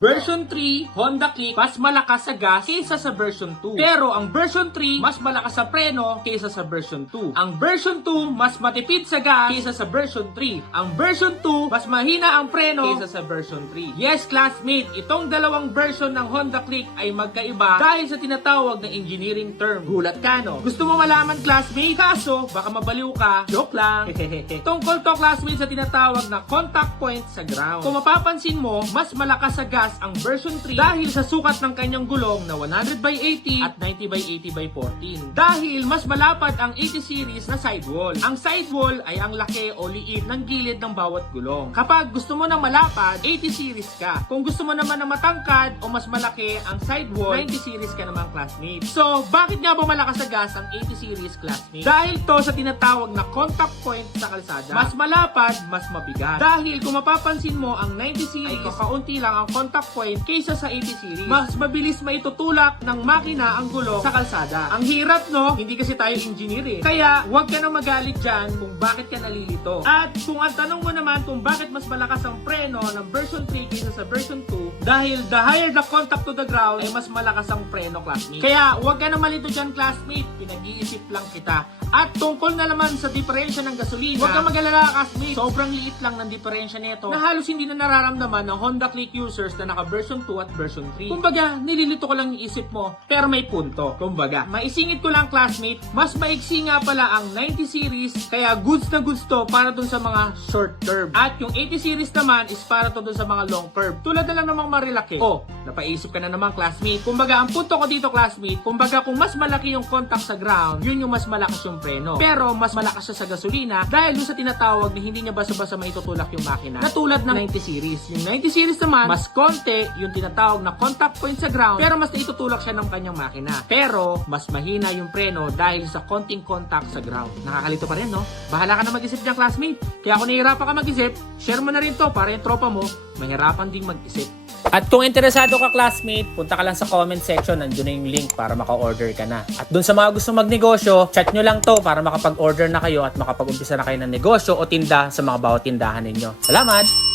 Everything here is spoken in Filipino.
Version 3, Honda Click, mas malakas sa gas kaysa sa version 2. Pero ang version 3, mas malakas sa preno kaysa sa version 2. Ang version 2, mas matipid sa gas kaysa sa version 3. Ang version 2, mas mahina ang preno kaysa sa version 3. Yes, classmate, itong dalawang version ng Honda Click ay magkaiba dahil sa tinatawag na engineering term. Gulat ka, no? Gusto mo malaman, classmate? Kaso, baka mabaliw ka. Joke lang. Tungkol to, classmate, sa tinatawag na contact point sa ground. Kung mapapansin mo, mas malakas sa gas ang version 3 dahil sa sukat ng kanyang gulong na 100/80 at 90/80/14. Dahil mas malapad ang 80 series na sidewall. Ang sidewall ay ang laki o liit ng gilid ng bawat gulong. Kapag gusto mo ng malapad, 80 series ka. Kung gusto mo naman ng matangkad o mas malaki ang sidewall, 90 series ka naman, classmate. So, bakit nga ba malakas sa gas ang 80 series, classmate? Dahil to sa tinatawag na contact point sa kalsada. Mas malapad, mas mabigat. Dahil kung mapapansin mo, ang 90 series ay kakaunti lang ang contact point kaysa sa 80 series. Mas mabilis maitutulak ng makina ang gulong sa kalsada. Ang hirap, no? Hindi kasi tayo engineer eh. Kaya, huwag ka na magalit dyan kung bakit ka nalilito. At kung ang tanong mo naman kung bakit mas malakas ang preno ng version 3 kaysa sa version 2, dahil the higher the contact to the ground, ay mas malakas ang preno, classmate. Kaya, huwag ka na malito dyan, classmate. Pinag-iisip lang kita. At tungkol na naman sa diferensya ng gasolina, huwag ka mag-alala, classmate. Sobrang liit lang ng diferensya nito na halos hindi na nararamdaman ng Honda Click users na naka version 2 at version 3. Kumbaga, nililito ko lang yung isip mo, pero may punto. Kumbaga, maisingit ko lang, classmate, mas maiksi nga pala ang 90 series, kaya goods na goods to para dun sa mga short curve. At yung 80 series naman is para to dun sa mga long curve. Tulad na lang namang marilaki. Oh, napaisip ka na naman, classmate. Kumbaga, ang punto ko dito, classmate, kumbaga kung mas malaki yung contact sa ground, yun yung mas malakas yung preno. Pero mas malakas siya sa gasolina dahil dun sa tinatawag na hindi niya basa-basa maitutulak yung makina. Na tulad ng 90 series. Yung 90 series naman, mas konti yung tinatawag na contact point sa ground, pero mas naitutulak siya ng kanyang makina. Pero mas mahina yung preno dahil sa konting contact sa ground. Nakakalito pa rin, no? Bahala ka na mag-isip dyan, classmate. Kaya kung nahihirapan ka mag-isip, share mo na rin to para yung tropa mo mahirapan ding mag-isip. At kung interesado ka, classmate, punta ka lang sa comment section, nandiyo na yung link para maka-order ka na. At dun sa mga gusto magnegosyo, chat nyo lang to para makapag-order na kayo at makapag-umpisa na kayo ng negosyo o tinda sa mga bawat tindahan ninyo. Salamat!